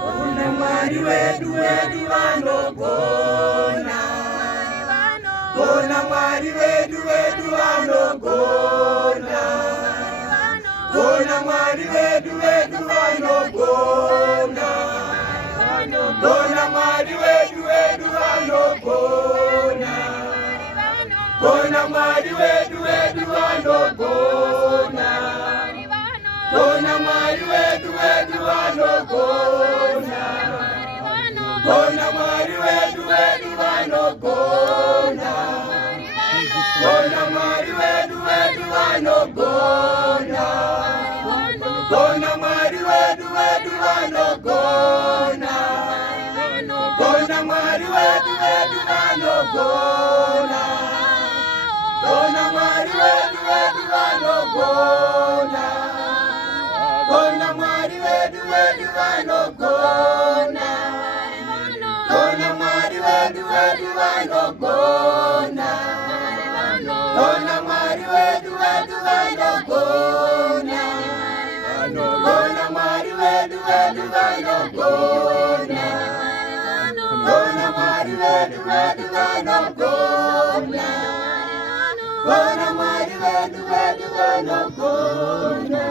Gona mwari wedu vanogona. Gona mwari wedu vanogona. Gona mwari wedu vanogona. Gona mwari wedu vanogona. Gona mwari wedu vanogona. Gona mwari wedu vanogona. Gona mwari wedu vanogona. Gona mwari wedu vanogona. Gona mwari wedu vanogona. Gona mwari wedu vanogona. Gona mwari wedu vanogona. Gona mwari wedu vanogona. Gona mwari wedu vanogona. Gona mwari wedu vanogona. Gona mwari wedu vanogona. Gona mwari wedu vanogona. Gona mwari wedu vanogona.